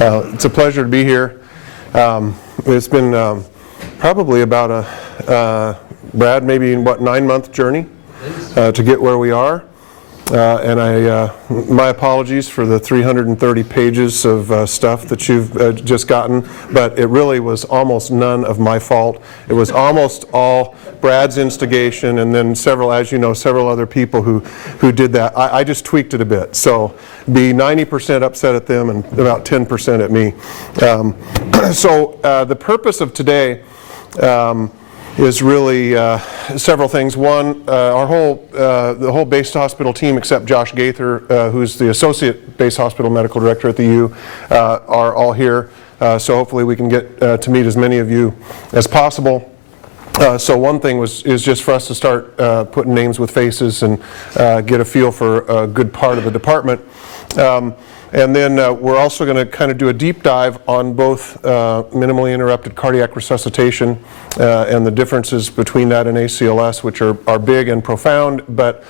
It's a pleasure to be here. It's been probably about Brad, maybe 9-month journey to get where we are. And my apologies for the 330 pages of stuff that you've just gotten, but it really was almost none of my fault. It was almost all Brad's instigation, and then several, as you know, several other people who did that. I just tweaked it a bit. So be 90% upset at them and about 10% at me. So the purpose of today is really several things. One, the whole base hospital team except Josh Gaither, who's the associate base hospital medical director at the U, are all here. So hopefully we can get to meet as many of you as possible. So one thing is just for us to start putting names with faces and get a feel for a good part of the department. And then we're also going to kind of do a deep dive on both minimally interrupted cardiac resuscitation and the differences between that and ACLS, which are big and profound. But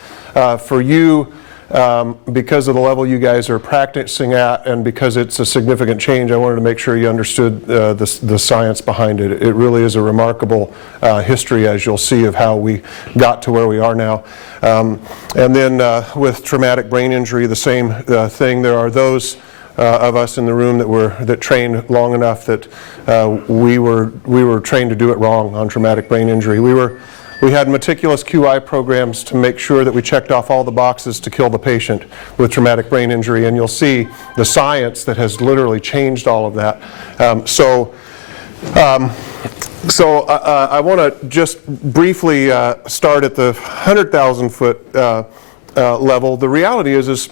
for you, because of the level you guys are practicing at and because it's a significant change, I wanted to make sure you understood the science behind it. It really is a remarkable history, as you'll see, of how we got to where we are now. And then with traumatic brain injury, the same thing. There are those of us in the room that trained long enough that we were trained to do it wrong on traumatic brain injury. We had meticulous QI programs to make sure that we checked off all the boxes to kill the patient with traumatic brain injury, and you'll see the science that has literally changed all of that. So I want to just briefly start at the 100,000 foot level. The reality is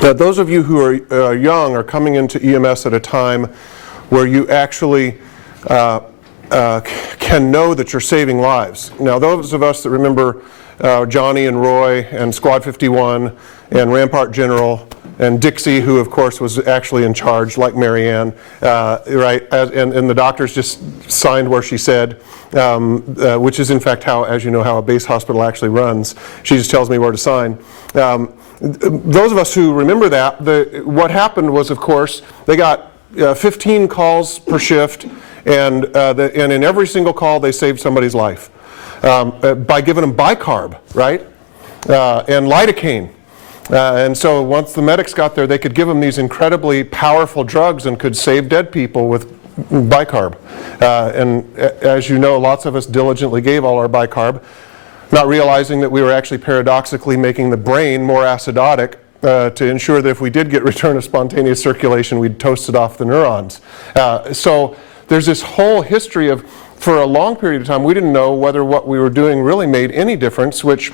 that those of you who are young are coming into EMS at a time where you actually can know that you're saving lives. Now, those of us that remember Johnny and Roy and Squad 51 and Rampart General and Dixie, who of course was actually in charge, like Marianne, right? And the doctors just signed where she said, which is in fact how, as you know, how a base hospital actually runs. She just tells me where to sign. Those of us who remember that, what happened was, of course, they got 15 calls per shift, and in every single call they saved somebody's life by giving them bicarb, right? And lidocaine. And so once the medics got there, they could give them these incredibly powerful drugs and could save dead people with bicarb. And as you know, lots of us diligently gave all our bicarb, not realizing that we were actually paradoxically making the brain more acidotic to ensure that if we did get return of spontaneous circulation, we'd toast it off the neurons. So there's this whole history of, for a long period of time, we didn't know whether what we were doing really made any difference, which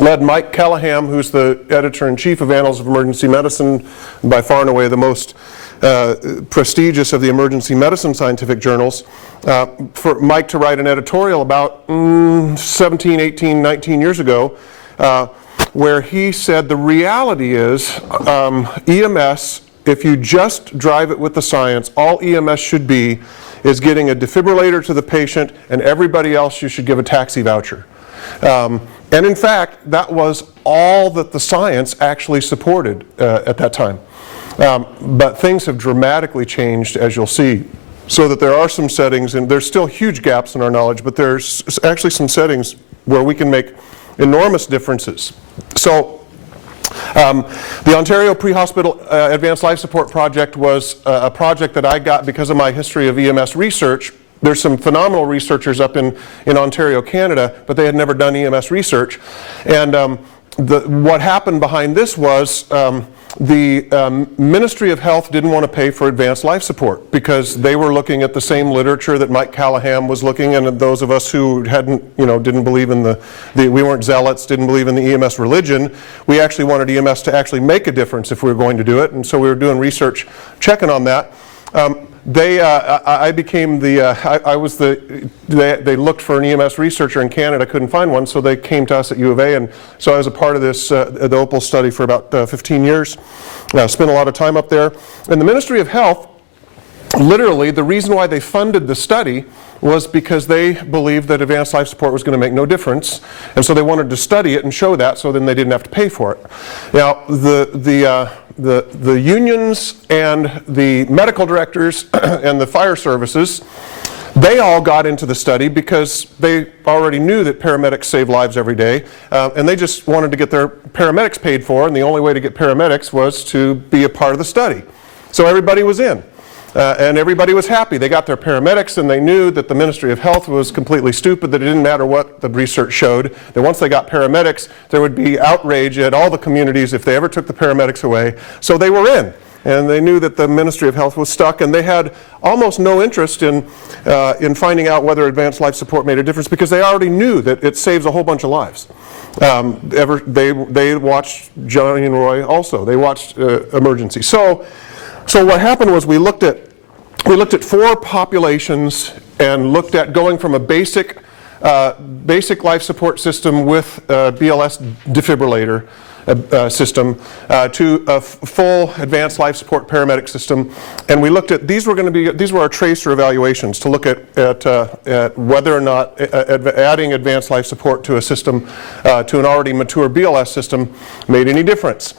led Mike Callahan, who's the editor-in-chief of Annals of Emergency Medicine, by far and away the most prestigious of the emergency medicine scientific journals, for Mike to write an editorial about 17, 18, 19 years ago, where he said the reality is EMS, if you just drive it with the science, all EMS should be is getting a defibrillator to the patient, and everybody else you should give a taxi voucher. And in fact, that was all that the science actually supported at that time. But things have dramatically changed, as you'll see, so that there are some settings, and there's still huge gaps in our knowledge, but there's actually some settings where we can make enormous differences. So the Ontario Prehospital Advanced Life Support Project was a project that I got because of my history of EMS research. There's some phenomenal researchers up in Ontario, Canada, but they had never done EMS research. And what happened behind this was the Ministry of Health didn't want to pay for advanced life support because they were looking at the same literature that Mike Callahan was looking, and those of us who didn't believe in we weren't zealots, didn't believe in the EMS religion, we actually wanted EMS to actually make a difference if we were going to do it, and so we were doing research checking on that. I became they looked for an EMS researcher in Canada, couldn't find one, so they came to us at U of A, and so I was a part of this, the OPAL study for about 15 years. Spent a lot of time up there. And the Ministry of Health, literally, the reason why they funded the study was because they believed that advanced life support was going to make no difference, and so they wanted to study it and show that, so then they didn't have to pay for it. Now, the unions and the medical directors and the fire services, they all got into the study because they already knew that paramedics save lives every day, and they just wanted to get their paramedics paid for, and the only way to get paramedics was to be a part of the study. So everybody was in, and everybody was happy. They got their paramedics, and they knew that the Ministry of Health was completely stupid, that it didn't matter what the research showed, that once they got paramedics, there would be outrage at all the communities if they ever took the paramedics away. So they were in. And they knew that the Ministry of Health was stuck, and they had almost no interest in finding out whether advanced life support made a difference, because they already knew that it saves a whole bunch of lives. They watched Johnny and Roy also. They watched emergency. So what happened was we looked at 4 populations and looked at going from a basic life support system with BLS defibrillator system to a full advanced life support paramedic system, and we looked at these were our tracer evaluations to look at whether or not adding advanced life support to a system to an already mature BLS system made any difference.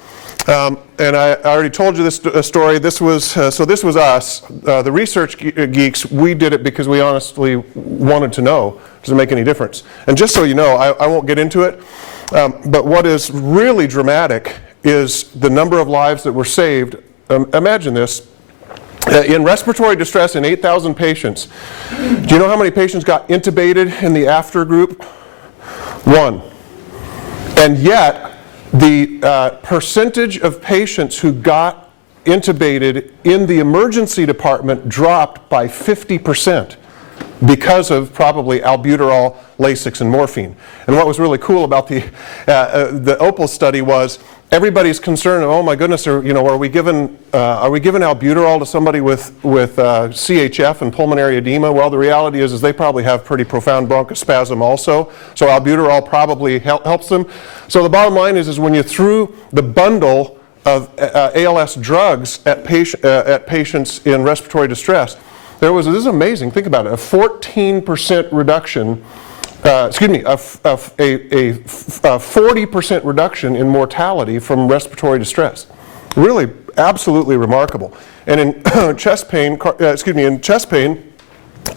And I already told you this story. This was us, the research geeks. We did it because we honestly wanted to know, does it make any difference? And just so you know, I won't get into it. But what is really dramatic is the number of lives that were saved. Imagine this. In respiratory distress in 8,000 patients, do you know how many patients got intubated in the after group? 1. And yet, the percentage of patients who got intubated in the emergency department dropped by 50%. Because of probably albuterol, Lasix, and morphine. And what was really cool about the OPAL study was everybody's concerned, oh my goodness, are we giving albuterol to somebody with CHF and pulmonary edema? Well, the reality is they probably have pretty profound bronchospasm also, so albuterol probably helps them. So the bottom line is when you threw the bundle of ALS drugs at patients in respiratory distress, this is amazing, think about it, a 14% reduction, a 40% reduction in mortality from respiratory distress. Really, absolutely remarkable. And in chest pain, to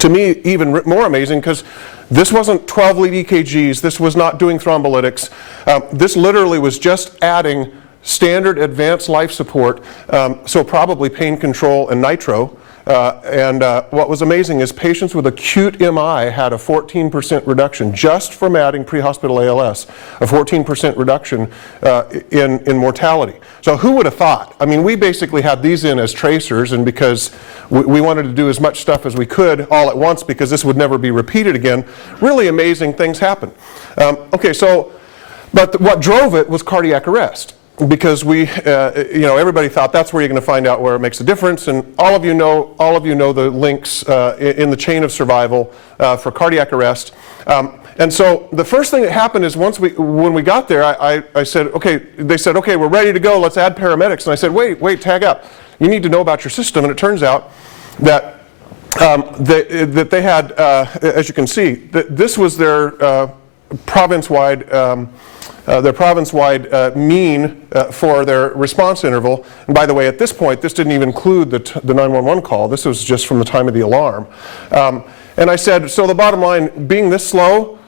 me, even more amazing, because this wasn't 12 lead EKGs, this was not doing thrombolytics, this literally was just adding standard advanced life support, so probably pain control and nitro. What was amazing is patients with acute MI had a 14% reduction just from adding pre-hospital ALS, a 14% reduction in mortality. So who would have thought? I mean, we basically had these in as tracers, and because we wanted to do as much stuff as we could all at once because this would never be repeated again, really amazing things happen. But what drove it was cardiac arrest. Because everybody thought that's where you're going to find out where it makes a difference, and all of you know the links in the chain of survival for cardiac arrest. And so the first thing that happened is when we got there, I said, okay. They said, okay, we're ready to go. Let's add paramedics. And I said, wait, tag up. You need to know about your system. And it turns out that that they had, as you can see, this was their province-wide. Mean for their response interval. And by the way, at this point, this didn't even include the 911 call. This was just from the time of the alarm. And I said, so the bottom line, being this slow,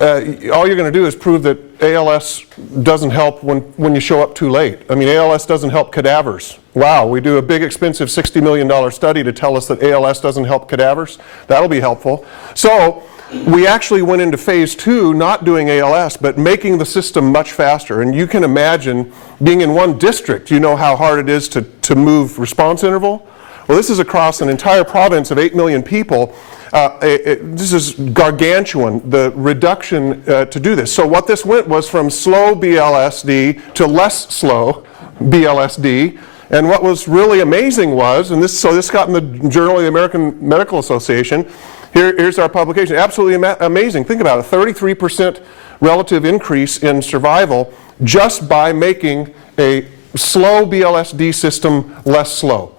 all you're going to do is prove that ALS doesn't help when you show up too late. I mean, ALS doesn't help cadavers. Wow, we do a big, expensive $60 million study to tell us that ALS doesn't help cadavers. That'll be helpful. So we actually went into phase 2, not doing ALS, but making the system much faster. And you can imagine being in one district, you know how hard it is to move response interval? Well, this is across an entire province of 8 million people. This is gargantuan, the reduction to do this. So what this went was from slow BLSD to less slow BLSD. And what was really amazing was, and this got in the Journal of the American Medical Association. Here's our publication. Absolutely amazing. Think about it, 33% relative increase in survival just by making a slow BLSD system less slow.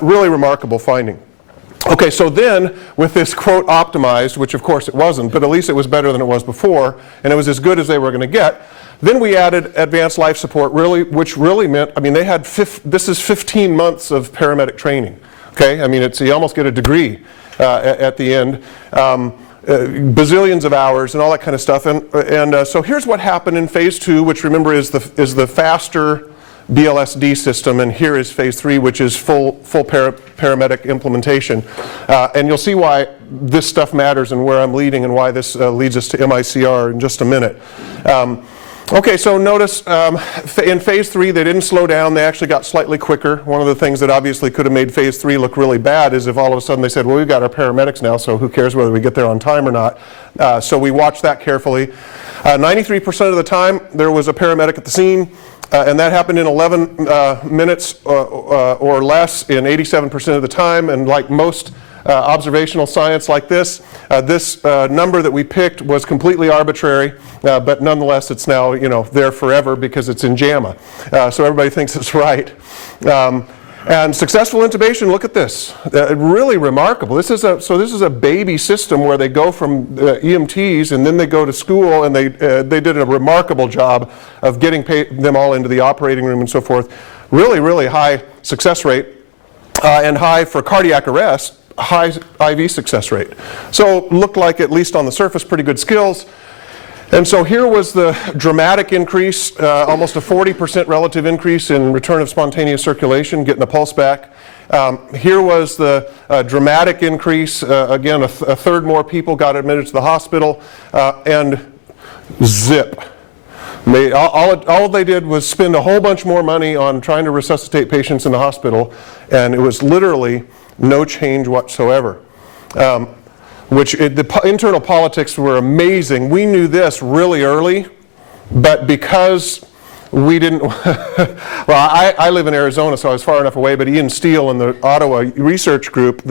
Really remarkable finding. Okay, so then with this quote optimized, which of course it wasn't, but at least it was better than it was before, and it was as good as they were going to get, Then we added advanced life support, which really meant, I mean, they had, this is 15 months of paramedic training, okay? I mean, you almost get a degree at the end. Bazillions of hours and all that kind of stuff. And so here's what happened in phase 2, which remember is the faster BLSD system, and here is phase 3, which is full paramedic implementation. And you'll see why this stuff matters and where I'm leading and why this leads us to MICR in just a minute. Okay, so notice in phase 3 they didn't slow down, they actually got slightly quicker. One of the things that obviously could have made phase 3 look really bad is if all of a sudden they said, well, we've got our paramedics now, so who cares whether we get there on time or not. So we watched that carefully. 93% of the time there was a paramedic at the scene, and that happened in 11 minutes or less in 87% of the time. And like most observational science like this, this number that we picked was completely arbitrary, but nonetheless it's now, you know, there forever because it's in JAMA. So everybody thinks it's right. And successful intubation, look at this, really remarkable. This is a baby system where they go from EMTs and then they go to school, and they did a remarkable job of getting them all into the operating room and so forth. Really, really high success rate, and high for cardiac arrest, high IV success rate. So looked like, at least on the surface, pretty good skills. And so here was the dramatic increase, almost a 40% relative increase in return of spontaneous circulation, getting the pulse back. Here was the dramatic increase, again, a third more people got admitted to the hospital, and zip. All they did was spend a whole bunch more money on trying to resuscitate patients in the hospital, and it was literally no change whatsoever. The internal politics were amazing. We knew this really early, but because we didn't, well, I live in Arizona, so I was far enough away, but Ian Steele and the Ottawa research group,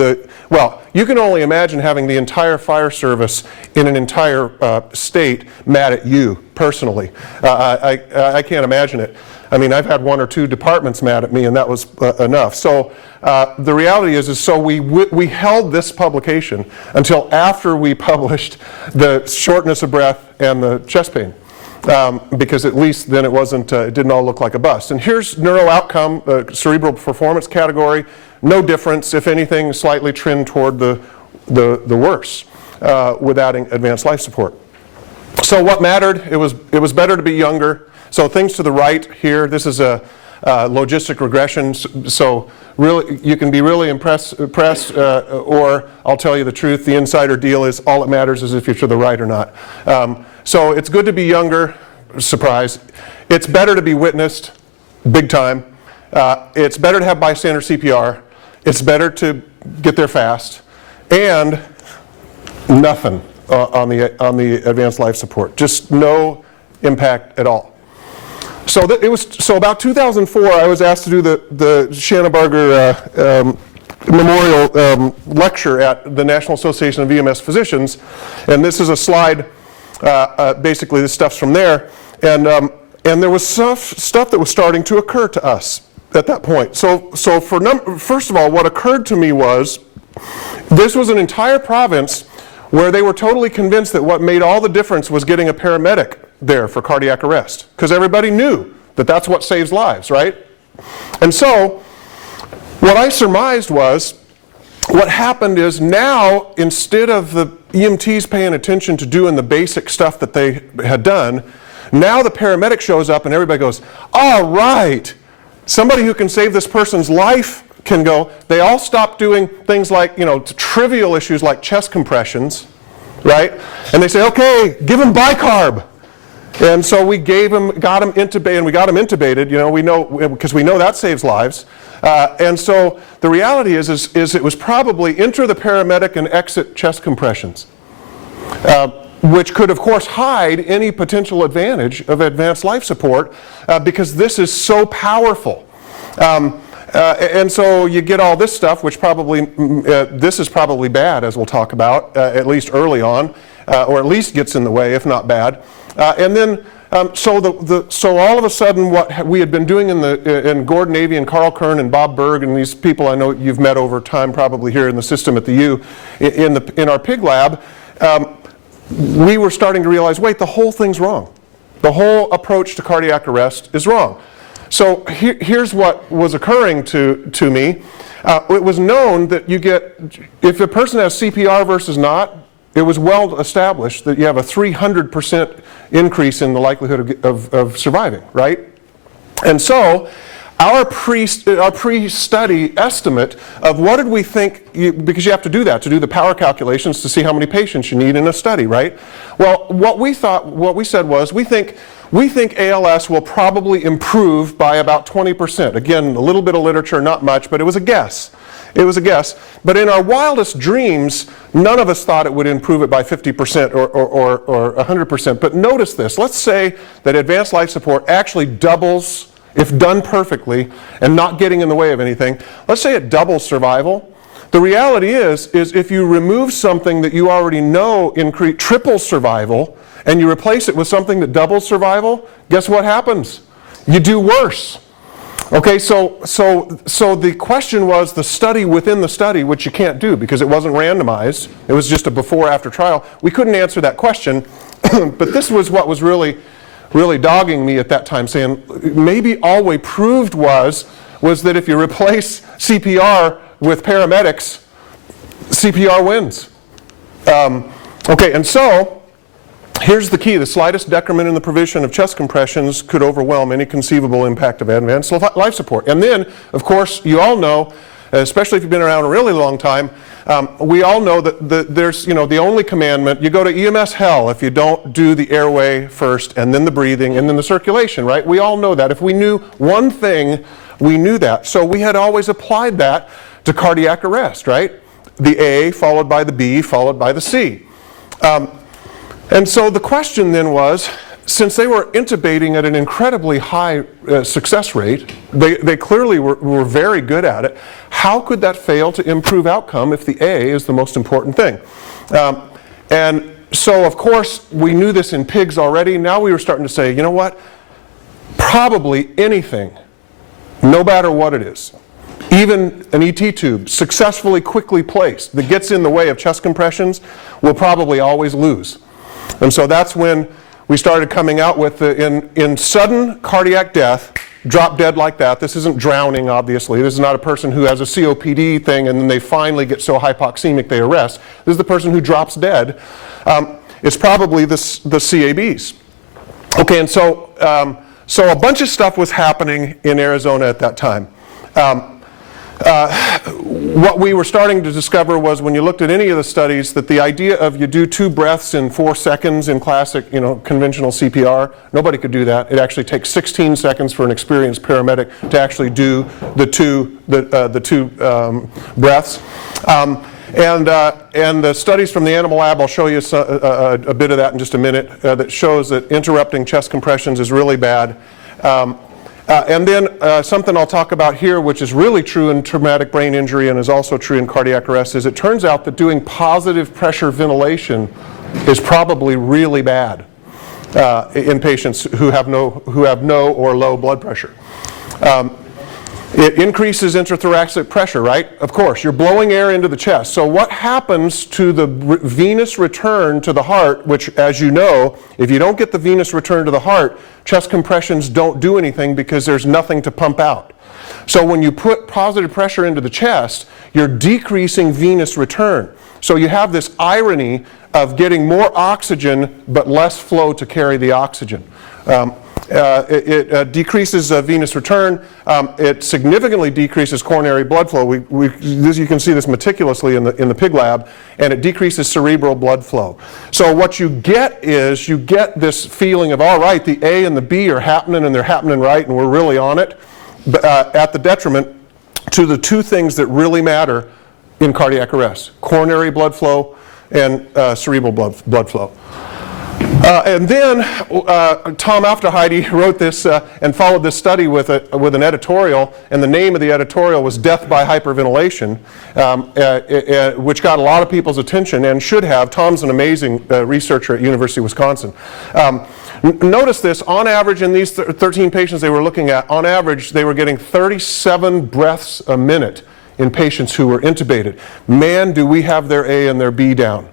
well, you can only imagine having the entire fire service in an entire state mad at you personally. I can't imagine it. I mean, I've had 1 or 2 departments mad at me, and that was enough. So the reality is so we held this publication until after we published the shortness of breath and the chest pain, because at least then it didn't all look like a bust. And here's neuro outcome, cerebral performance category. No difference, if anything, slightly trend toward the worse with adding advanced life support. So what mattered? It was better to be younger. So things to the right here, this is a logistic regressions. So really, you can be really impressed, or I'll tell you the truth, the insider deal is all that matters is if you're to the right or not. So it's good to be younger, surprise. It's better to be witnessed, big time. It's better to have bystander CPR. It's better to get there fast. And nothing on the advanced life support, just no impact at all. So about 2004, I was asked to do the Shanta Memorial lecture at the National Association of EMS Physicians, and this is a slide. Basically, this stuff's from there, and there was stuff that was starting to occur to us at that point. So first of all, what occurred to me was this was an entire province where they were totally convinced that what made all the difference was getting a paramedic there for cardiac arrest, because everybody knew that that's what saves lives, right? And so what I surmised was, what happened is now, instead of the EMTs paying attention to doing the basic stuff that they had done, now the paramedic shows up and everybody goes, all right, somebody who can save this person's life can go. They all stop doing things like, you know, trivial issues like chest compressions, right? And they say, okay, give them bicarb. And so we got him intubated, you know, we know, because we know that saves lives. And so the reality is it was probably enter the paramedic and exit chest compressions, which could of course hide any potential advantage of advanced life support, because this is so powerful. And so you get all this stuff, which probably, this is probably bad, as we'll talk about, at least early on, or at least gets in the way, if not bad. And then, so all of a sudden, what we had been doing in Gordon Avey and Carl Kern and Bob Berg and these people I know you've met over time, probably here in the system at the U, in our pig lab, we were starting to realize, wait, the whole thing's wrong. The whole approach to cardiac arrest is wrong. So here's what was occurring to me. It was known that you get, if a person has CPR versus not, it was well established that you have a 300% increase in the likelihood of surviving, right? And so our pre-study estimate of what did we think, because you have to do that, to do the power calculations to see how many patients you need in a study, right? Well, what we said was, we think ALS will probably improve by about 20%. Again, a little bit of literature, not much, but it was a guess. It was a guess. But in our wildest dreams, none of us thought it would improve it by 50% or 100%. But notice this. Let's say that advanced life support actually doubles, if done perfectly and not getting in the way of anything. Let's say it doubles survival. The reality is if you remove something that you already know triples survival, and you replace it with something that doubles survival, guess what happens? You do worse. Okay, so the question was the study within the study, which you can't do because it wasn't randomized. It was just a before-after trial. We couldn't answer that question, but this was what was really dogging me at that time, saying maybe all we proved was that if you replace CPR with paramedics, CPR wins. Okay, and so here's the key. The slightest decrement in the provision of chest compressions could overwhelm any conceivable impact of advanced life support. And then, of course, you all know, especially if you've been around a really long time, we all know that there's, the only commandment, you go to EMS hell if you don't do the airway first, and then the breathing, and then the circulation, right? We all know that. If we knew one thing, we knew that. So we had always applied that to cardiac arrest, right? The A followed by the B followed by the C. And so the question then was, since they were intubating at an incredibly high success rate, they clearly were very good at it, how could that fail to improve outcome if the A is the most important thing? And so, of course, we knew this in pigs already. Now we were starting to say, you know what? Probably anything, no matter what it is, even an ET tube, successfully, quickly placed, that gets in the way of chest compressions, will probably always lose. And so that's when we started coming out with in sudden cardiac death, drop dead like that. This isn't drowning, obviously. This is not a person who has a COPD thing and then they finally get so hypoxemic they arrest. This is the person who drops dead. It's probably the CABs. Okay, and so a bunch of stuff was happening in Arizona at that time. What we were starting to discover was when you looked at any of the studies that the idea of you do 2 breaths in 4 seconds in classic, conventional CPR, nobody could do that. It actually takes 16 seconds for an experienced paramedic to actually do the two breaths. And the studies from the animal lab, I'll show you a bit of that in just a minute, that shows that interrupting chest compressions is really bad. And then something I'll talk about here, which is really true in traumatic brain injury and is also true in cardiac arrest, is it turns out that doing positive pressure ventilation is probably really bad in patients who have no or low blood pressure. It increases intrathoracic pressure, right? Of course, you're blowing air into the chest. So what happens to the venous return to the heart, which, as you know, if you don't get the venous return to the heart, chest compressions don't do anything because there's nothing to pump out. So when you put positive pressure into the chest, you're decreasing venous return. So you have this irony of getting more oxygen but less flow to carry the oxygen. It decreases venous return. It significantly decreases coronary blood flow. You can see this meticulously in the pig lab, and it decreases cerebral blood flow. So what you get is you get this feeling of, all right, the A and the B are happening, and they're happening right, and we're really on it, but at the detriment to the 2 things that really matter in cardiac arrest: coronary blood flow and cerebral blood flow. And then Tom Afterheide wrote this and followed this study with an editorial, and the name of the editorial was Death by Hyperventilation, which got a lot of people's attention and should have. Tom's an amazing researcher at University of Wisconsin. Notice this, on average in these 13 patients they were looking at, on average they were getting 37 breaths a minute in patients who were intubated. Man, do we have their A and their B down.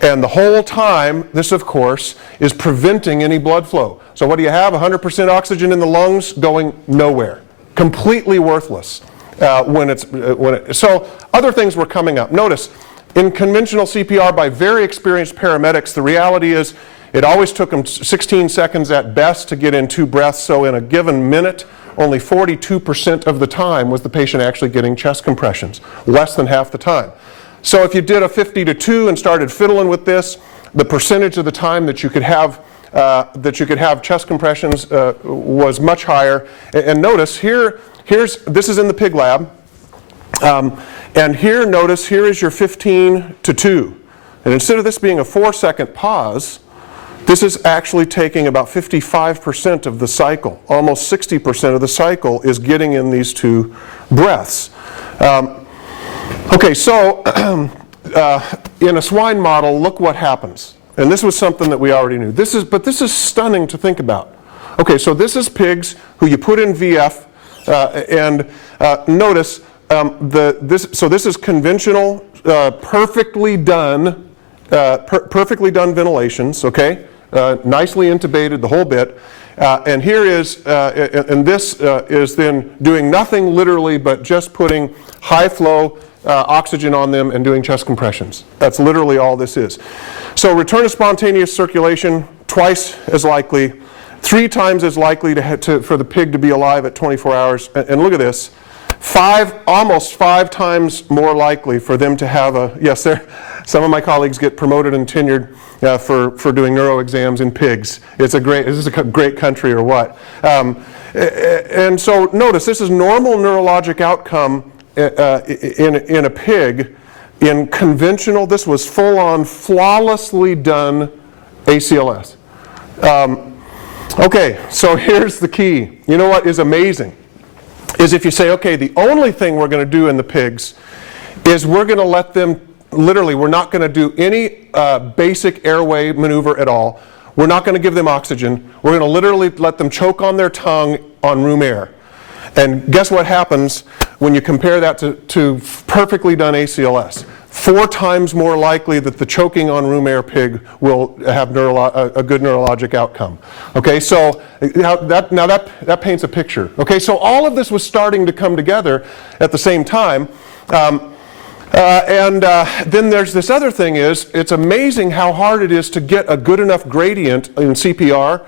And the whole time, this of course is preventing any blood flow. So what do you have? 100% oxygen in the lungs going nowhere. Completely worthless so other things were coming up. Notice, in conventional CPR by very experienced paramedics, the reality is it always took them 16 seconds at best to get in 2 breaths. So in a given minute, only 42% of the time was the patient actually getting chest compressions, less than half the time. So if you did a 50-2 and started fiddling with this, the percentage of the time that you could have chest compressions was much higher. And notice this is in the pig lab, and here notice here is your 15-2, and instead of this being a 4-second pause, this is actually taking about 55% of the cycle. Almost 60% of the cycle is getting in these 2 breaths. Okay, so in a swine model, look what happens. And this was something that we already knew. But this is stunning to think about. Okay, so this is pigs who you put in VF, and notice this is conventional, perfectly done ventilations. Okay, nicely intubated, the whole bit. And here is, and this is then doing nothing literally but just putting high flow oxygen on them and doing chest compressions. That's literally all this is. So return to spontaneous circulation, twice as likely, 3 times as likely for the pig to be alive at 24 hours. And look at this, almost 5 times more likely for them to have some of my colleagues get promoted and tenured for doing neuro exams in pigs. This is a great country or what? And so notice, this is normal neurologic outcome in a pig. In conventional, this was full-on, flawlessly done ACLS. Okay, so here's the key. You know what is amazing? Is if you say, okay, the only thing we're going to do in the pigs is we're going to let them, literally, we're not going to do any basic airway maneuver at all. We're not going to give them oxygen. We're going to literally let them choke on their tongue on room air. And guess what happens when you compare that to perfectly done ACLS? 4 times more likely that the choking on room air pig will have a good neurologic outcome. Okay, so that paints a picture. Okay, so all of this was starting to come together at the same time. Then there's this other thing it's amazing how hard it is to get a good enough gradient in CPR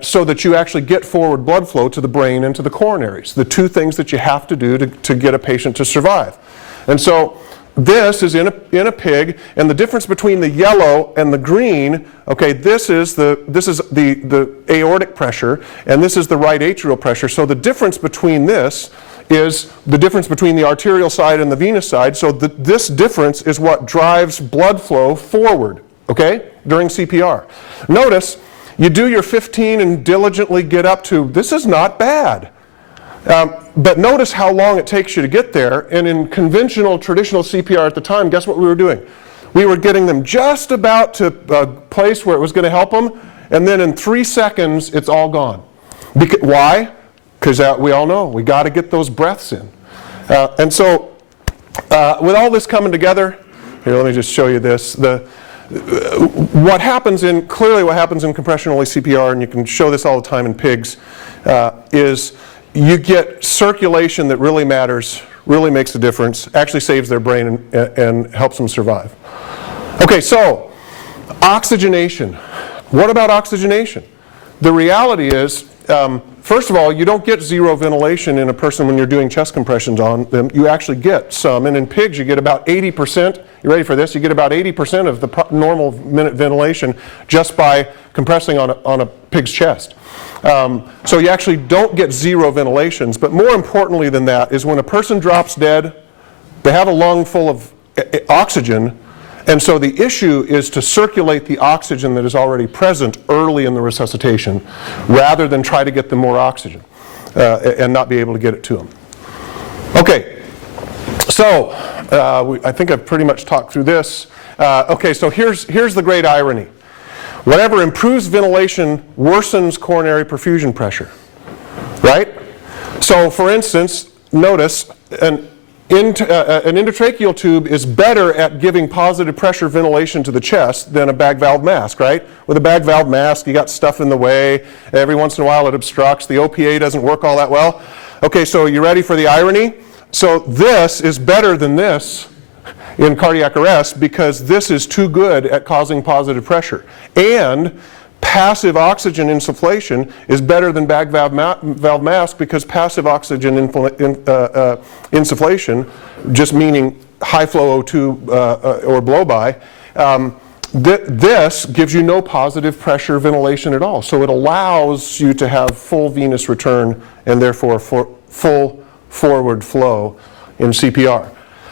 so that you actually get forward blood flow to the brain and to the coronaries, the 2 things that you have to do to get a patient to survive. And so this is in a pig, and the difference between the yellow and the green, okay, this is the aortic pressure, and this is the right atrial pressure. So the difference between this is the difference between the arterial side and the venous side. So this difference is what drives blood flow forward, okay, during CPR. Notice, you do your 15 and diligently get up to, this is not bad. But notice how long it takes you to get there. And in conventional, traditional CPR at the time, guess what we were doing? We were getting them just about to a place where it was going to help them, and then in 3 seconds, it's all gone. Why? Because we all know, we got to get those breaths in. And so, with all this coming together, here, let me just show you this. What happens in compression-only CPR, and you can show this all the time in pigs, is you get circulation that really matters, really makes a difference, actually saves their brain and helps them survive. Okay, so oxygenation. What about oxygenation? The reality is, first of all, you don't get 0 ventilation in a person when you're doing chest compressions on them. You actually get some, and in pigs you get about 80%. You ready for this? You get about 80% of the normal minute ventilation just by compressing on a pig's chest. So you actually don't get 0 ventilations, but more importantly than that is when a person drops dead, they have a lung full of oxygen, and so the issue is to circulate the oxygen that is already present early in the resuscitation rather than try to get them more oxygen and not be able to get it to them. Okay, so I think I've pretty much talked through this. Okay, so here's the great irony. Whatever improves ventilation worsens coronary perfusion pressure, right? So for instance, notice, and an endotracheal tube is better at giving positive pressure ventilation to the chest than a bag valve mask, right? With a bag valve mask, you got stuff in the way. Every once in a while it obstructs. The OPA doesn't work all that well. Okay, so you ready for the irony? So this is better than this in cardiac arrest because this is too good at causing positive pressure. And passive oxygen insufflation is better than bag valve mask because passive oxygen insufflation, just meaning high flow O2 or blow-by, this gives you no positive pressure ventilation at all. So it allows you to have full venous return and therefore full forward flow in CPR.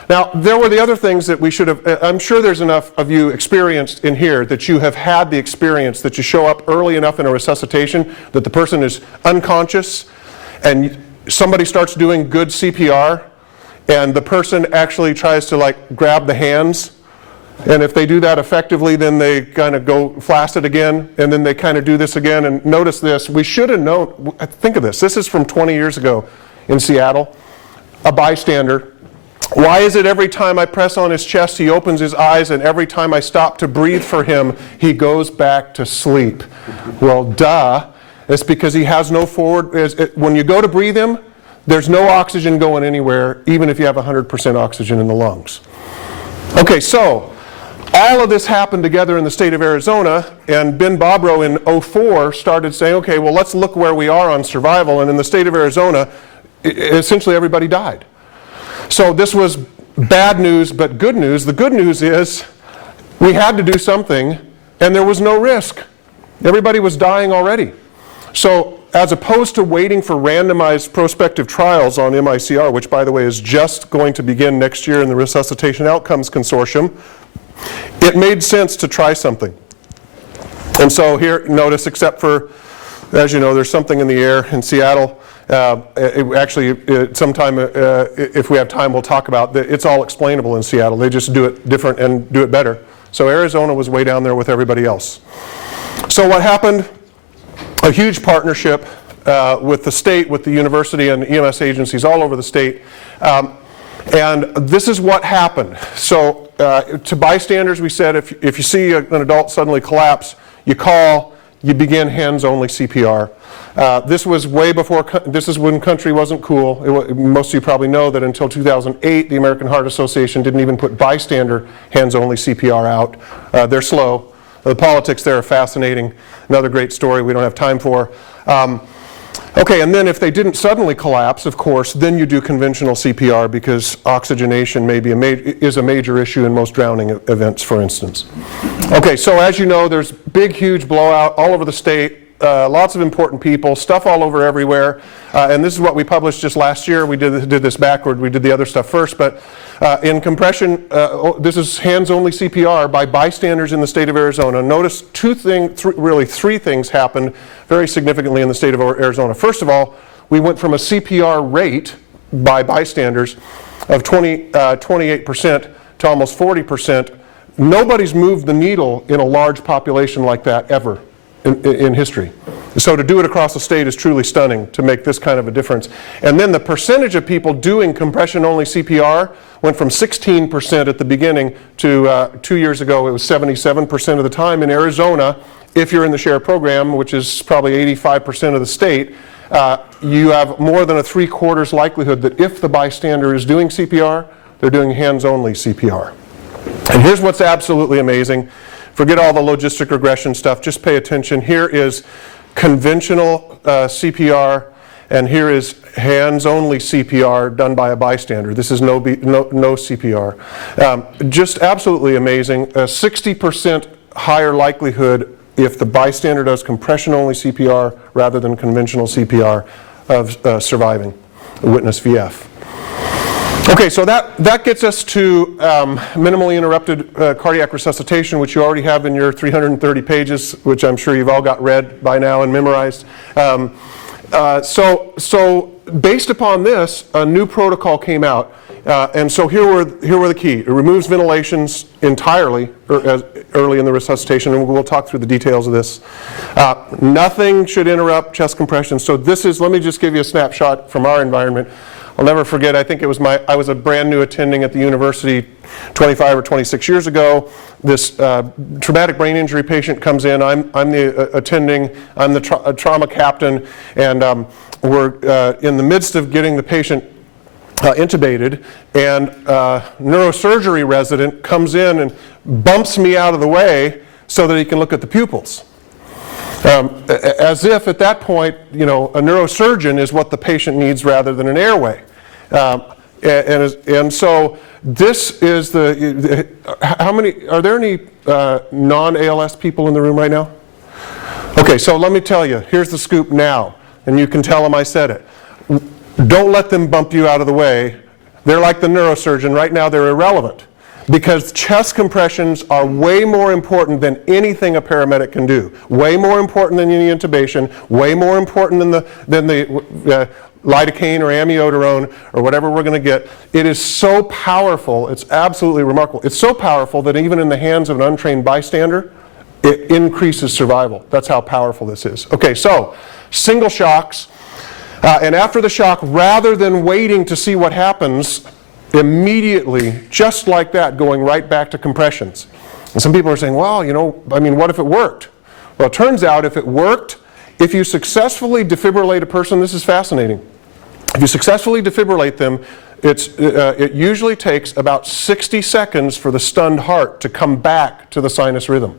Now, there were the other things that we should have, I'm sure there's enough of you experienced in here that you have had the experience that you show up early enough in a resuscitation that the person is unconscious and somebody starts doing good CPR and the person actually tries to like grab the hands, and if they do that effectively then they kind of go flaccid again and then they kind of do this again. And notice this, we should have known, think of this is from 20 years ago in Seattle, a bystander. Why is it every time I press on his chest he opens his eyes and every time I stop to breathe for him he goes back to sleep? Well, duh. It's because he has no forward, when you go to breathe him, there's no oxygen going anywhere even if you have 100% oxygen in the lungs. Okay, so all of this happened together in the state of Arizona, and Ben Bobrow in 2004 started saying, okay, well let's look where we are on survival, and in the state of Arizona essentially everybody died. So this was bad news, but good news. The good news is we had to do something, and there was no risk. Everybody was dying already. So as opposed to waiting for randomized prospective trials on MICR, which by the way is just going to begin next year in the Resuscitation Outcomes Consortium, it made sense to try something. And so here, notice, except for, as you know, there's something in the air in Seattle. Sometime if we have time we'll talk about that. It's all explainable in Seattle. They just do it different and do it better. So Arizona was way down there with everybody else. So what happened? A huge partnership with the state, with the university and EMS agencies all over the state. And this is what happened. So to bystanders we said if you see an adult suddenly collapse, you call, you begin hands-only CPR. This was way before, this is when country wasn't cool. Most of you probably know that until 2008, the American Heart Association didn't even put bystander hands-only CPR out. They're slow. The politics there are fascinating. Another great story we don't have time for. Okay, and then if they didn't suddenly collapse, of course, then you do conventional CPR because oxygenation may be is a major issue in most drowning events, for instance. Okay, so as you know, there's big, huge blowout all over the state. Lots of important people, stuff all over everywhere, and this is what we published just last year. We did this backward, we did the other stuff first, but in compression, this is hands-only CPR by bystanders in the state of Arizona. Notice three things happened very significantly in the state of Arizona. First of all, we went from a CPR rate by bystanders of 28% to almost 40%. Nobody's moved the needle in a large population like that ever in history. So to do it across the state is truly stunning to make this kind of a difference. And then the percentage of people doing compression-only CPR went from 16% at the beginning to 2 years ago it was 77% of the time. In Arizona, if you're in the SHARE program, which is probably 85% of the state, you have more than a 3/4 likelihood that if the bystander is doing CPR, they're doing hands-only CPR. And here's what's absolutely amazing. Forget all the logistic regression stuff, just pay attention. Here is conventional CPR, and here is hands-only CPR done by a bystander. This is no CPR. Just absolutely amazing. 60% higher likelihood if the bystander does compression-only CPR rather than conventional CPR of surviving a witness VF. Okay, so that gets us to minimally interrupted cardiac resuscitation, which you already have in your 330 pages, which I'm sure you've all got read by now and memorized. So based upon this, a new protocol came out. And so here were the key. It removes ventilations entirely early in the resuscitation, and we'll talk through the details of this. Nothing should interrupt chest compression. So this is, let me just give you a snapshot from our environment. I'll never forget, I think it was I was a brand new attending at the university 25 or 26 years ago. This traumatic brain injury patient comes in. I'm the attending, I'm the trauma captain, and we're in the midst of getting the patient intubated, and neurosurgery resident comes in and bumps me out of the way so that he can look at the pupils. As if at that point, you know, a neurosurgeon is what the patient needs rather than an airway. And so this is the, how many, are there any non-ALS people in the room right now? Okay, so let me tell you, here's the scoop now, and you can tell them I said it. Don't let them bump you out of the way. They're like the neurosurgeon. Right now they're irrelevant because chest compressions are way more important than anything a paramedic can do. Way more important than any intubation, way more important than the lidocaine or amiodarone or whatever we're going to get. It is so powerful, it's absolutely remarkable. It's so powerful that even in the hands of an untrained bystander, it increases survival. That's how powerful this is. Okay, so single shocks. And after the shock, rather than waiting to see what happens, immediately, just like that, going right back to compressions. And some people are saying, well, you know, I mean, what if it worked? Well, it turns out if it worked, if you successfully defibrillate a person, this is fascinating. If you successfully defibrillate them, it usually takes about 60 seconds for the stunned heart to come back to the sinus rhythm.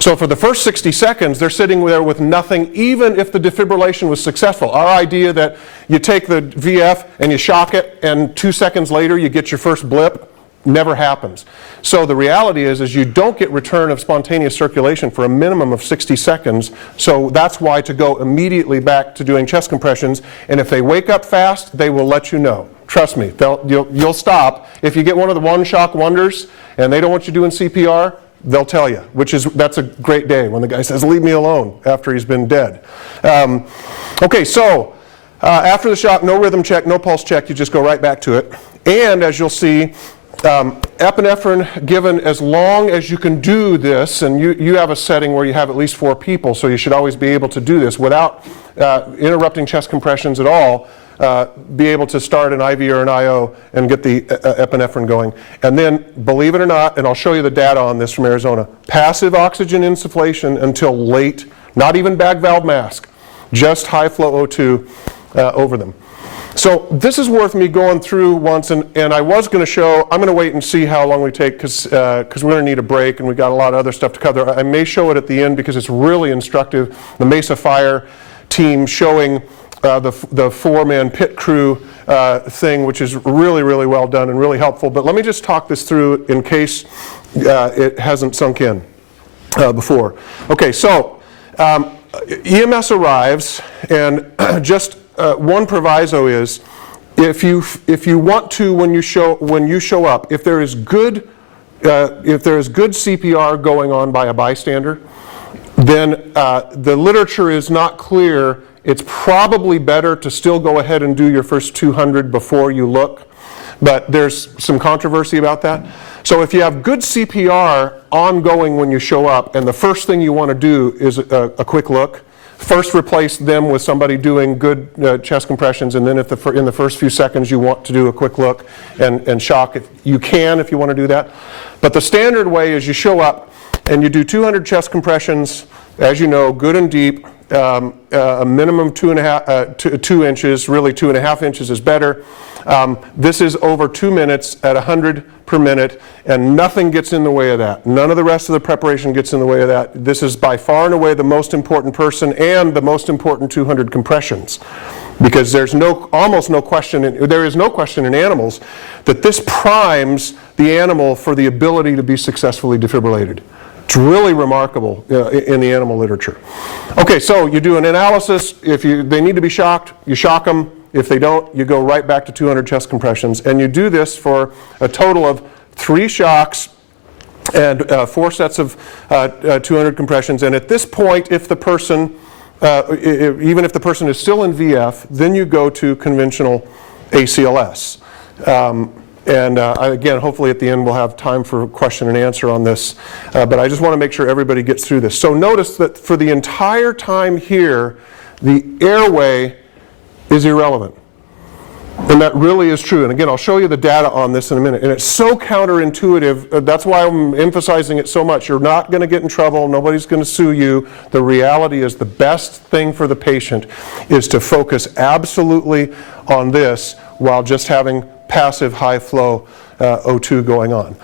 So for the first 60 seconds, they're sitting there with nothing, even if the defibrillation was successful. Our idea that you take the VF and you shock it, and 2 seconds later you get your first blip, never happens. So the reality is you don't get return of spontaneous circulation for a minimum of 60 seconds. So that's why to go immediately back to doing chest compressions. And if they wake up fast, they will let you know. Trust me, you'll stop. If you get one of the one-shock wonders and they don't want you doing CPR, they'll tell you, that's a great day when the guy says, leave me alone, after he's been dead. Okay, so after the shock, no rhythm check, no pulse check, you just go right back to it. And as you'll see, epinephrine given as long as you can do this, and you have a setting where you have at least 4 people, so you should always be able to do this without interrupting chest compressions at all. Be able to start an IV or an IO and get the epinephrine going. And then, believe it or not, and I'll show you the data on this from Arizona, passive oxygen insufflation until late, not even bag valve mask, just high flow O2 over them. So this is worth me going through once, and I was going to show, I'm going to wait and see how long we take because we're going to need a break and we've got a lot of other stuff to cover. I may show it at the end because it's really instructive. The Mesa Fire team showing the 4-man pit crew thing, which is really, really well done and really helpful. But let me just talk this through in case it hasn't sunk in before. Okay, so EMS arrives, and just one proviso is, if you want to, when you show up, if there is good CPR going on by a bystander, then the literature is not clear. It's probably better to still go ahead and do your first 200 before you look, but there's some controversy about that. So if you have good CPR ongoing when you show up, and the first thing you want to do is a quick look, first replace them with somebody doing good chest compressions, and then in the first few seconds you want to do a quick look and shock. If you can, if you want to do that. But the standard way is you show up and you do 200 chest compressions, as you know, good and deep, a minimum 2 inches, really 2.5 inches is better. This is over 2 minutes at 100 per minute, and nothing gets in the way of that. None of the rest of the preparation gets in the way of that. This is by far and away the most important person and the most important 200 compressions, because there's almost no question, there is no question in animals that this primes the animal for the ability to be successfully defibrillated. It's really remarkable in the animal literature. Okay, so you do an analysis. If they need to be shocked, you shock them. If they don't, you go right back to 200 chest compressions. And you do this for a total of 3 shocks and 4 sets of 200 compressions. And at this point, if the person, even if the person is still in VF, then you go to conventional ACLS. And again, hopefully at the end we'll have time for question and answer on this. But I just want to make sure everybody gets through this. So notice that for the entire time here, the airway is irrelevant. And that really is true. And again, I'll show you the data on this in a minute. And it's so counterintuitive. That's why I'm emphasizing it so much. You're not going to get in trouble. Nobody's going to sue you. The reality is the best thing for the patient is to focus absolutely on this while just having passive high flow O2 going on.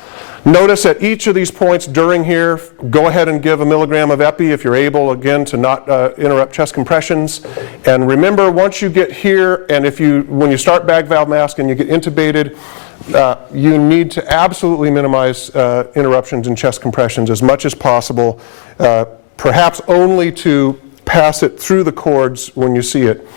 Notice at each of these points during here, go ahead and give a milligram of epi if you're able, again, to not interrupt chest compressions. And remember, once you get here, and when you start bag valve mask and you get intubated, you need to absolutely minimize interruptions in chest compressions as much as possible, perhaps only to pass it through the cords when you see it.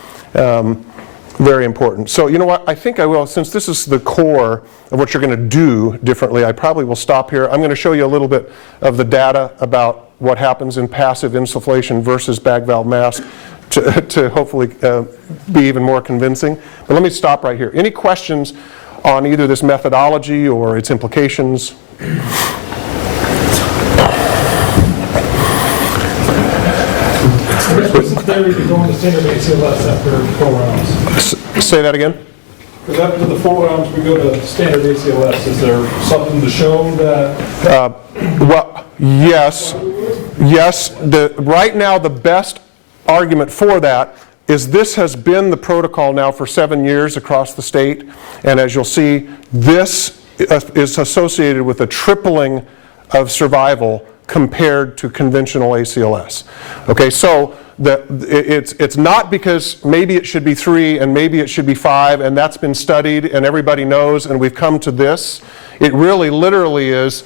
Very important. So you know what, I think I will, since this is the core of what you're going to do differently, I probably will stop here. I'm going to show you a little bit of the data about what happens in passive insufflation versus bag valve mask to hopefully be even more convincing. But let me stop right here. Any questions on either this methodology or its implications? There we could go into standard ACLS after 4 rounds. Say that again? Because after the 4 rounds, we go to standard ACLS. Is there something to show that? Well, yes. Yes. Right now, the best argument for that is this has been the protocol now for 7 years across the state. And as you'll see, this is associated with a tripling of survival compared to conventional ACLS. Okay, so it's not because maybe it should be 3 and maybe it should be 5, and that's been studied and everybody knows and we've come to this. It really literally is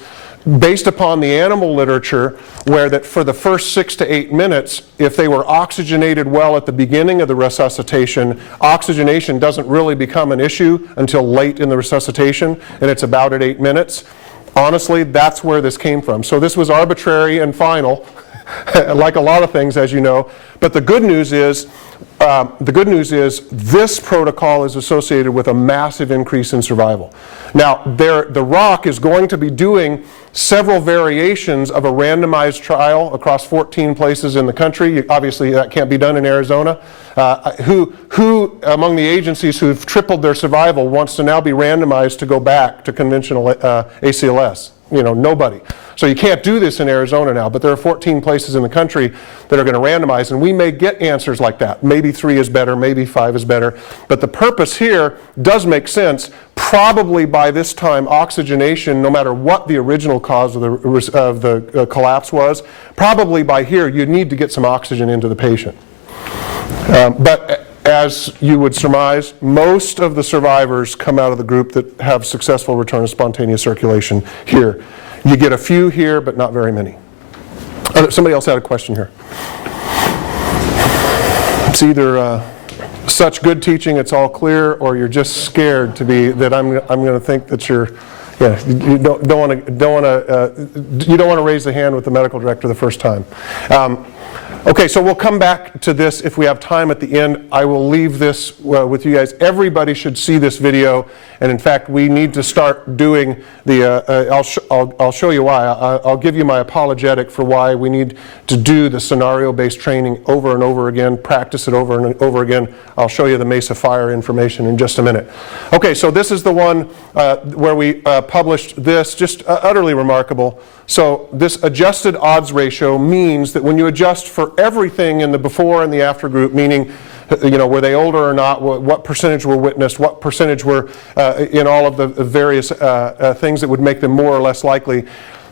based upon the animal literature, where that for the first 6 to 8 minutes, if they were oxygenated well at the beginning of the resuscitation, oxygenation doesn't really become an issue until late in the resuscitation, and it's about at 8 minutes. Honestly, that's where this came from. So this was arbitrary and final, like a lot of things, as you know. But the good news is this protocol is associated with a massive increase in survival. Now, the ROC is going to be doing several variations of a randomized trial across 14 places in the country. Obviously, that can't be done in Arizona. Who among the agencies who've tripled their survival wants to now be randomized to go back to conventional ACLS? You know, nobody. So you can't do this in Arizona now, but there are 14 places in the country that are going to randomize, and we may get answers like that. Maybe 3 is better, maybe 5 is better. But the purpose here does make sense. Probably by this time, oxygenation, no matter what the original cause of the collapse was, probably by here you need to get some oxygen into the patient. But as you would surmise, most of the survivors come out of the group that have successful return of spontaneous circulation here. You get a few here, but not very many. Somebody else had a question here. It's either such good teaching it's all clear, or you're just scared to be that I'm going to think that you're. Yeah, you don't want to raise the hand with the medical director the first time. Okay, so we'll come back to this if we have time at the end. I will leave this with you guys. Everybody should see this video, and in fact, we need to start doing the. I'll show you why. I'll give you my apologetic for why we need to do the scenario-based training over and over again, practice it over and over again. I'll show you the Mesa Fire information in just a minute. Okay, so this is the one where we published this, just utterly remarkable. So this adjusted odds ratio means that when you adjust for everything in the before and the after group, meaning, you know, were they older or not, what percentage were witnessed, what percentage were in all of the various things that would make them more or less likely,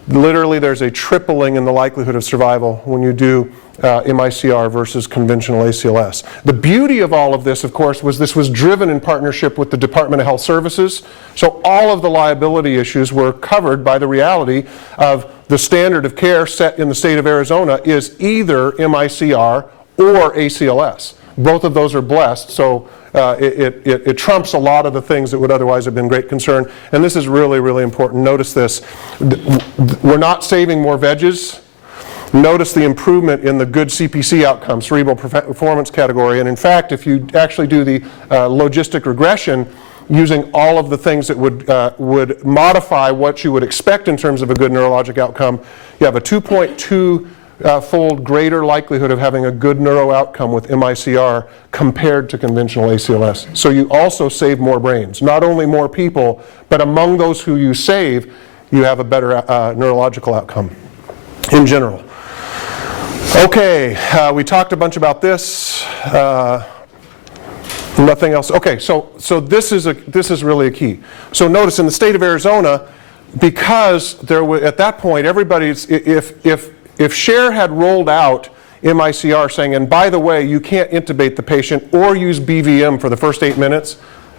literally there's a tripling in the likelihood of survival when you do MICR versus conventional ACLS. The beauty of all of this, of course, was this was driven in partnership with the Department of Health Services. So all of the liability issues were covered by the reality of the standard of care set in the state of Arizona is either MICR or ACLS. Both of those are blessed, so it trumps a lot of the things that would otherwise have been great concern. And this is really, really important. Notice this. We're not saving more veggies. Notice the improvement in the good CPC outcomes, cerebral performance category. And in fact, if you actually do the logistic regression using all of the things that would modify what you would expect in terms of a good neurologic outcome, you have a 2.2 fold greater likelihood of having a good neuro outcome with MICR compared to conventional ACLS. So you also save more brains. Not only more people, but among those who you save, you have a better neurological outcome in general. Okay, we talked a bunch about this. Nothing else. Okay, so this is really a key. So notice in the state of Arizona, because there were, at that point, everybody's, if Share had rolled out MICR saying, and by the way, you can't intubate the patient or use BVM for the first 8 minutes,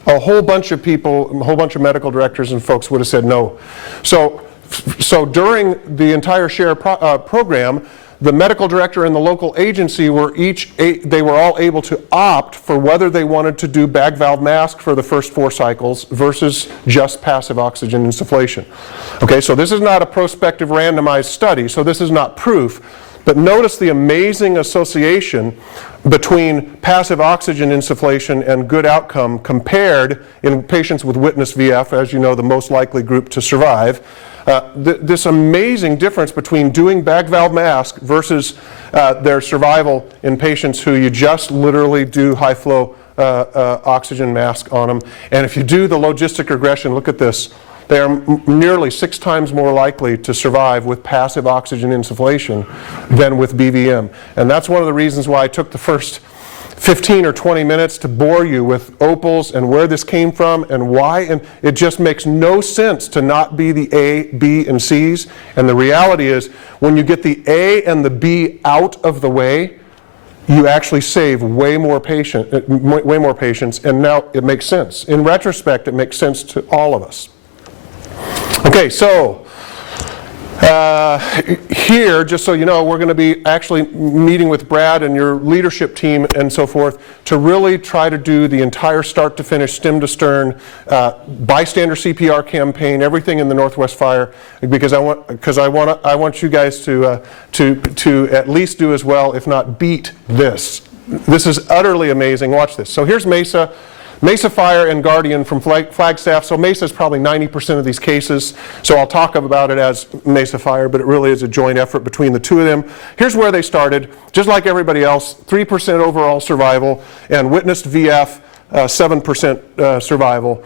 a whole bunch of people, a whole bunch of medical directors and folks would have said no. So during the entire Share program, the medical director and the local agency were they were all able to opt for whether they wanted to do bag valve mask for the first 4 cycles versus just passive oxygen insufflation. Okay, so this is not a prospective randomized study, so this is not proof, but notice the amazing association between passive oxygen insufflation and good outcome compared in patients with witnessed VF, as you know, the most likely group to survive. This amazing difference between doing bag valve mask versus their survival in patients who you just literally do high flow oxygen mask on them. And if you do the logistic regression, look at this. They are nearly 6 times more likely to survive with passive oxygen insufflation than with BVM. And that's one of the reasons why I took the first 15 or 20 minutes to bore you with opals and where this came from and why, and it just makes no sense to not be the A, B, and C's. And the reality is, when you get the A and the B out of the way, you actually save way more patients, and now it makes sense. In retrospect, it makes sense to all of us. Okay, so here, just so you know, we're going to be actually meeting with Brad and your leadership team and so forth to really try to do the entire start to finish, stem to stern, bystander CPR campaign, everything in the Northwest Fire, because I want you guys to at least do as well, if not beat this. This is utterly amazing. Watch this. So here's Mesa Fire and Guardian from Flagstaff. So Mesa is probably 90% of these cases. So I'll talk about it as Mesa Fire, but it really is a joint effort between the two of them. Here's where they started. Just like everybody else, 3% overall survival, and witnessed VF, 7% survival.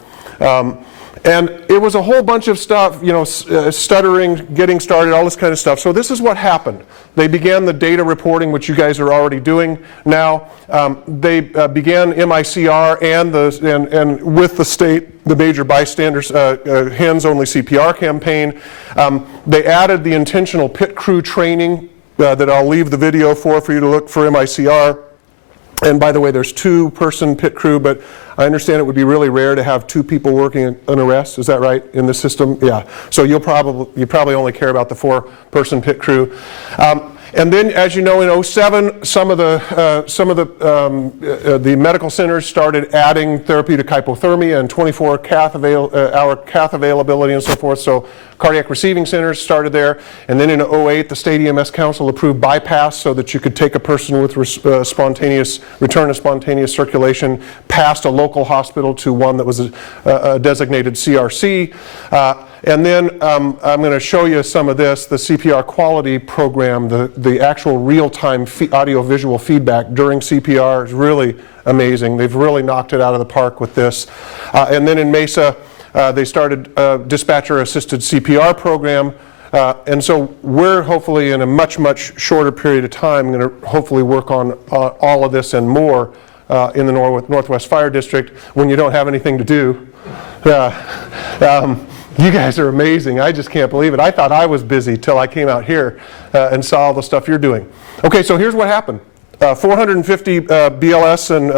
And it was a whole bunch of stuff, you know, stuttering, getting started, all this kind of stuff. So this is what happened. They began the data reporting, which you guys are already doing now. They began MICR and with the state, the major bystanders, hands-only CPR campaign. They added the intentional pit crew training that I'll leave the video for you to look for MICR. And by the way, there's 2-person pit crew, but I understand it would be really rare to have 2 people working an arrest. Is that right in the system? Yeah. So you probably only care about the 4-person pit crew. And then, as you know, in 2007, some of the medical centers started adding therapeutic hypothermia and 24-hour cath availability and so forth. So cardiac receiving centers started there. And then in 2008, the state EMS Council approved bypass so that you could take a person with return of spontaneous circulation past a local hospital to one that was a designated CRC. And then I'm going to show you some of this, the CPR quality program, the actual real-time audio-visual feedback during CPR is really amazing. They've really knocked it out of the park with this. And then in Mesa, they started a dispatcher-assisted CPR program. And so we're hopefully in a much, much shorter period of time going to hopefully work on all of this and more in the Northwest Fire District when you don't have anything to do. You guys are amazing. I just can't believe it. I thought I was busy till I came out here and saw all the stuff you're doing. Okay, so here's what happened. 450 BLS and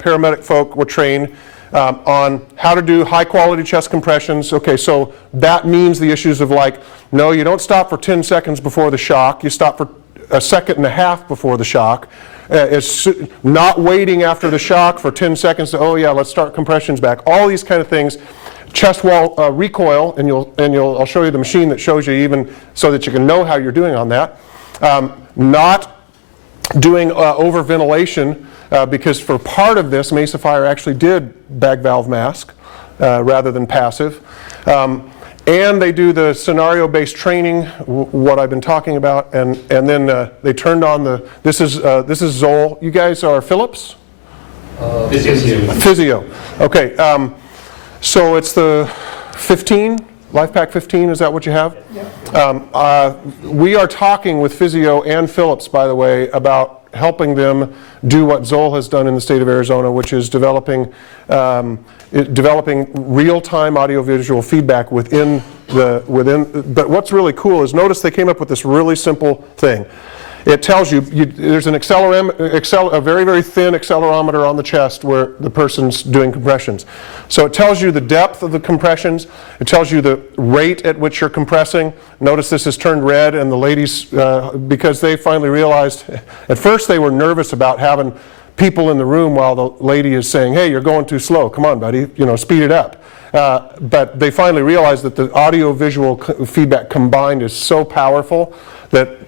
paramedic folk were trained on how to do high quality chest compressions. Okay, so that means the issues of like, no, you don't stop for 10 seconds before the shock. You stop for 1.5 seconds before the shock. It's not waiting after the shock for 10 seconds to, oh yeah, let's start compressions back. All these kind of things. Chest wall recoil, and I'll show you the machine that shows you even so that you can know how you're doing on that. Not doing over-ventilation, because for part of this, Mesa Fire actually did bag valve mask rather than passive. and they do the scenario-based training, what I've been talking about, and then they turned on this is Zoll. You guys are Phillips? Physio. Okay, so it's the 15, LifePak 15, is that what you have? Yeah. We are talking with Physio and Phillips, by the way, about helping them do what Zoll has done in the state of Arizona, which is developing real-time audiovisual feedback within. But what's really cool is, notice they came up with this really simple thing. It tells you, there's a very, very thin accelerometer on the chest where the person's doing compressions. So it tells you the depth of the compressions. It tells you the rate at which you're compressing. Notice this has turned red, and the ladies, because they finally realized, at first they were nervous about having people in the room while the lady is saying, hey, you're going too slow. Come on, buddy, speed it up. But they finally realized that the audio-visual feedback combined is so powerful that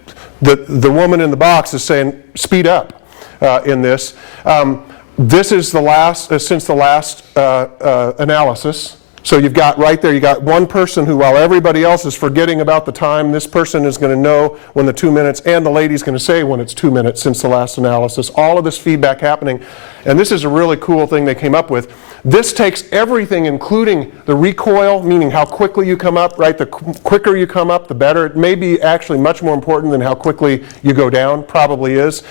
the woman in the box is saying, speed up in this. This is the last, since the last analysis. So you've got right there, you got one person who, while everybody else is forgetting about the time, this person is going to know when the 2 minutes, and the lady's going to say when it's 2 minutes since the last analysis. All of this feedback happening. And this is a really cool thing they came up with. This takes everything, including the recoil, meaning how quickly you come up, right? The quicker you come up, the better. It may be actually much more important than how quickly you go down, probably is.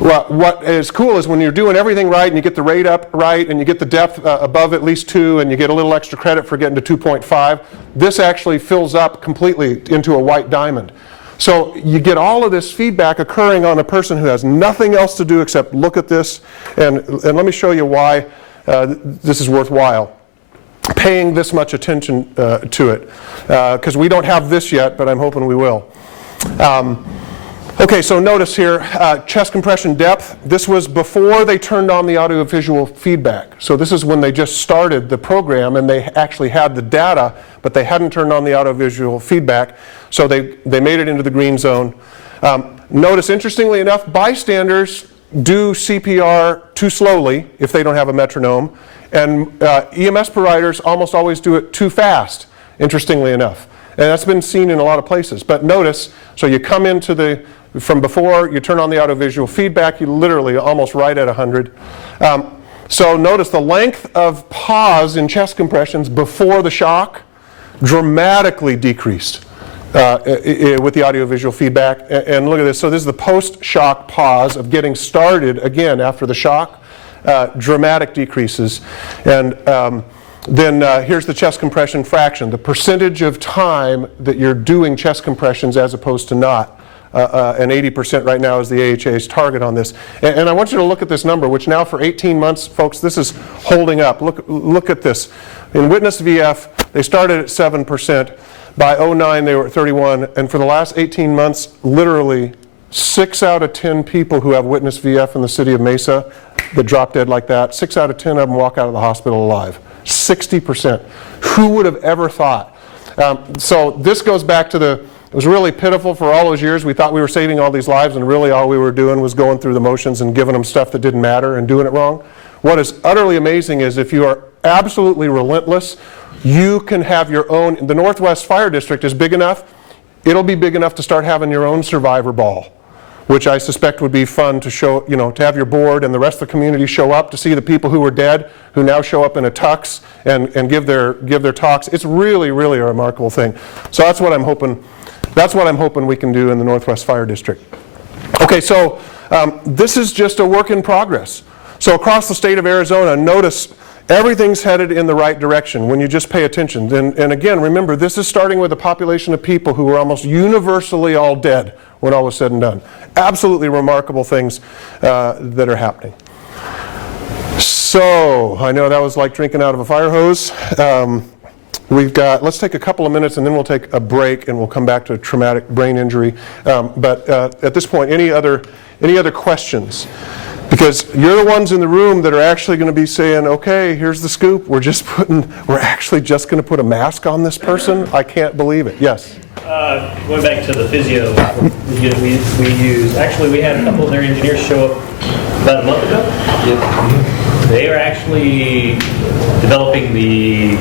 Well, what is cool is when you're doing everything right and you get the rate up right and you get the depth above at least 2 and you get a little extra credit for getting to 2.5, this actually fills up completely into a white diamond. So you get all of this feedback occurring on a person who has nothing else to do except look at this, and let me show you why this is worthwhile, paying this much attention to it, because we don't have this yet, but I'm hoping we will. Okay, so notice here, chest compression depth. This was before they turned on the audiovisual feedback. So this is when they just started the program and they actually had the data, but they hadn't turned on the audiovisual feedback. So they made it into the green zone. Notice, interestingly enough, bystanders do CPR too slowly if they don't have a metronome. And EMS providers almost always do it too fast, interestingly enough. And that's been seen in a lot of places. But notice, so you come into from before, you turn on the audiovisual feedback, you literally almost right at 100. So notice the length of pause in chest compressions before the shock dramatically decreased with the audiovisual feedback. And look at this. So this is the post-shock pause of getting started again after the shock. Dramatic decreases. And then here's the chest compression fraction, the percentage of time that you're doing chest compressions as opposed to not. And 80% right now is the AHA's target on this. And I want you to look at this number, which now for 18 months, folks, this is holding up. Look at this. In witness VF, they started at 7%. By 09, they were at 31. And for the last 18 months, literally 6 out of 10 people who have witness VF in the city of Mesa that drop dead like that, 6 out of 10 of them walk out of the hospital alive. 60%. Who would have ever thought? So this goes back to it was really pitiful for all those years. We thought we were saving all these lives, and really all we were doing was going through the motions and giving them stuff that didn't matter and doing it wrong. What is utterly amazing is if you are absolutely relentless, you can have your own. The Northwest Fire District is big enough. It'll be big enough to start having your own survivor ball, which I suspect would be fun to show, to have your board and the rest of the community show up to see the people who were dead, who now show up in a tux and give their talks. It's really, really a remarkable thing. So that's what I'm hoping. That's what I'm hoping we can do in the Northwest Fire District. Okay, so this is just a work in progress. So across the state of Arizona, notice everything's headed in the right direction when you just pay attention. And again, remember, this is starting with a population of people who were almost universally all dead when all was said and done. Absolutely remarkable things that are happening. So, I know that was like drinking out of a fire hose. Let's take a couple of minutes and then we'll take a break and we'll come back to traumatic brain injury. But at this point, any other questions? Because you're the ones in the room that are actually going to be saying, okay, here's the scoop. We're actually just going to put a mask on this person. I can't believe it. Yes? Going back to the physio we use, actually we had a couple of their engineers show up about a month ago. Yep. They are actually developing the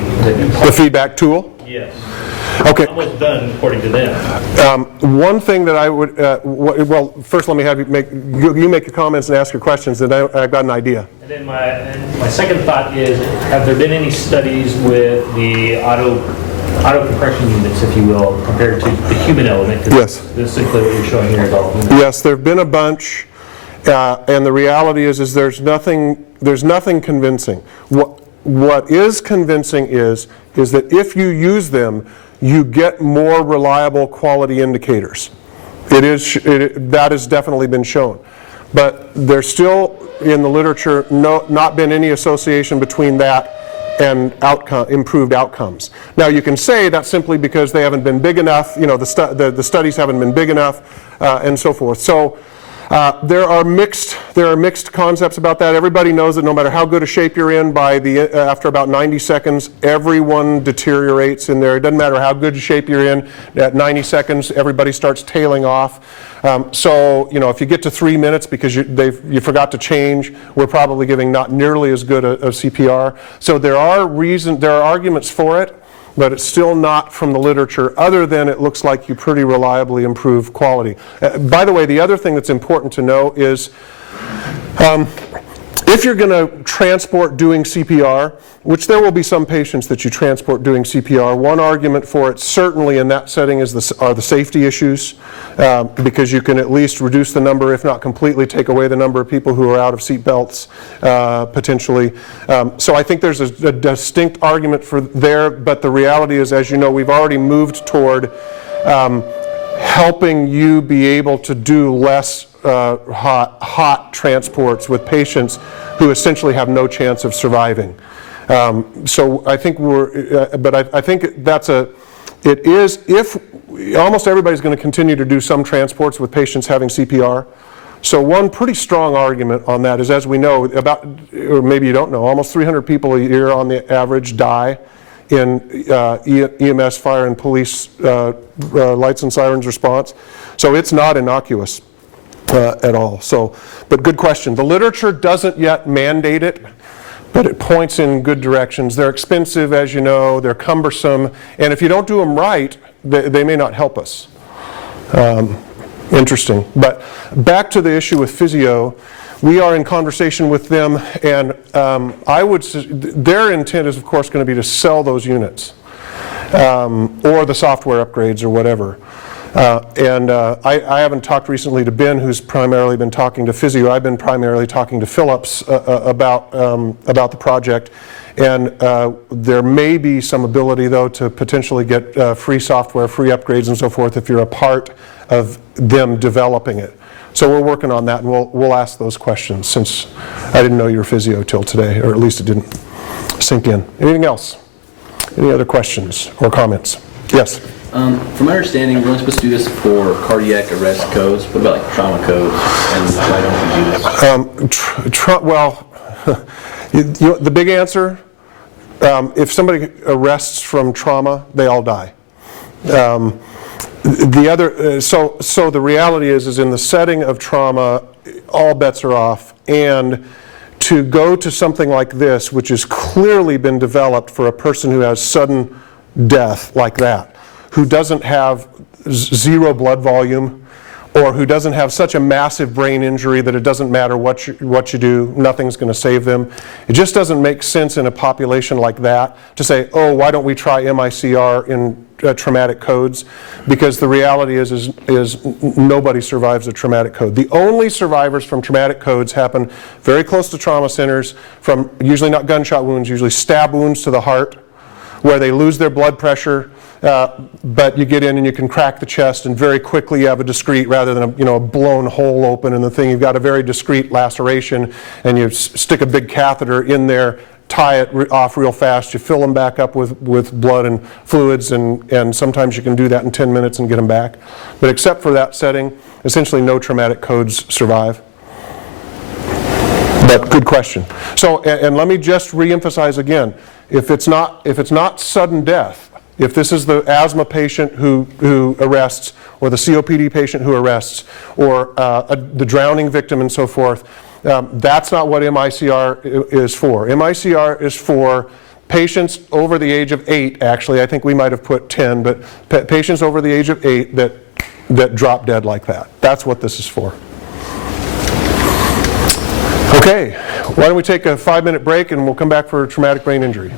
feedback tool? Yes. Okay. Almost done, according to them. One thing that I would, well, first let me have you make your comments and ask your questions, and I've got an idea. And then my second thought is, have there been any studies with the auto compression units, if you will, compared to the human element? 'Cause Yes. basically what you're showing here is all human. Yes, there have been a bunch, and the reality is there's nothing convincing. What is convincing is that if you use them, you get more reliable quality indicators. That has definitely been shown. But there's still, in the literature, not been any association between that and improved outcomes. Now you can say that's simply because they haven't been big enough, the studies haven't been big enough, and so forth. So there are mixed concepts about that. Everybody knows that no matter how good a shape you're in, after about 90 seconds, everyone deteriorates in there. It doesn't matter how good a shape you're in. At 90 seconds, everybody starts tailing off. So if you get to 3 minutes because you forgot to change, we're probably giving not nearly as good a CPR. So there are arguments for it, but it's still not from the literature, other than it looks like you pretty reliably improve quality. By the way, the other thing that's important to know is if you're going to transport doing CPR, which there will be some patients that you transport doing CPR, one argument for it certainly in that setting are the safety issues, because you can at least reduce the number, if not completely take away the number of people who are out of seat belts, potentially. So I think there's a distinct argument for there, but the reality is, as you know, we've already moved toward helping you be able to do less hot transports with patients who essentially have no chance of surviving. So I think I think it is, if almost everybody's going to continue to do some transports with patients having CPR. So one pretty strong argument on that is, as we know, or maybe you don't know, almost 300 people a year on the average die in EMS, fire, and police lights and sirens response. So it's not innocuous at all. But good question. The literature doesn't yet mandate it, but it points in good directions. They're expensive, as you know, they're cumbersome, and if you don't do them right, they may not help us. Interesting. But back to the issue with Physio, we are in conversation with them, and their intent is, of course, going to be to sell those units, or the software upgrades or whatever. I haven't talked recently to Ben, who's primarily been talking to Physio. I've been primarily talking to Phillips about the project, and there may be some ability, though, to potentially get free software, free upgrades, and so forth if you're a part of them developing it. So we're working on that, and we'll ask those questions, since I didn't know you were Physio till today, or at least it didn't sink in. Anything else? Any other questions or comments? Yes. From my understanding, we're only supposed to do this for cardiac arrest codes. What about like trauma codes? And why don't we do this? Well, the big answer, if somebody arrests from trauma, they all die. The other, so the reality is in the setting of trauma, all bets are off. And to go to something like this, which has clearly been developed for a person who has sudden death like that, who doesn't have zero blood volume, or who doesn't have such a massive brain injury that it doesn't matter what you do, nothing's going to save them. It just doesn't make sense in a population like that to say, oh, why don't we try MICR in traumatic codes? Because the reality is nobody survives a traumatic code. The only survivors from traumatic codes happen very close to trauma centers, from usually not gunshot wounds, usually stab wounds to the heart, where they lose their blood pressure. But you get in and you can crack the chest, and very quickly you have a discrete, rather than a blown hole open in the thing, you've got a very discrete laceration, and you stick a big catheter in there, tie it off real fast, you fill them back up with blood and fluids, and sometimes you can do that in 10 minutes and get them back. But except for that setting, essentially no traumatic codes survive. But good question. So, and let me just re-emphasize again, if it's not sudden death, if this is the asthma patient who arrests, or the COPD patient who arrests, or the drowning victim and so forth, that's not what MICR is for. MICR is for patients over the age of 8, actually, I think we might have put 10, but patients over the age of 8 that drop dead like that. That's what this is for. Okay, why don't we take a 5-minute break and we'll come back for traumatic brain injury.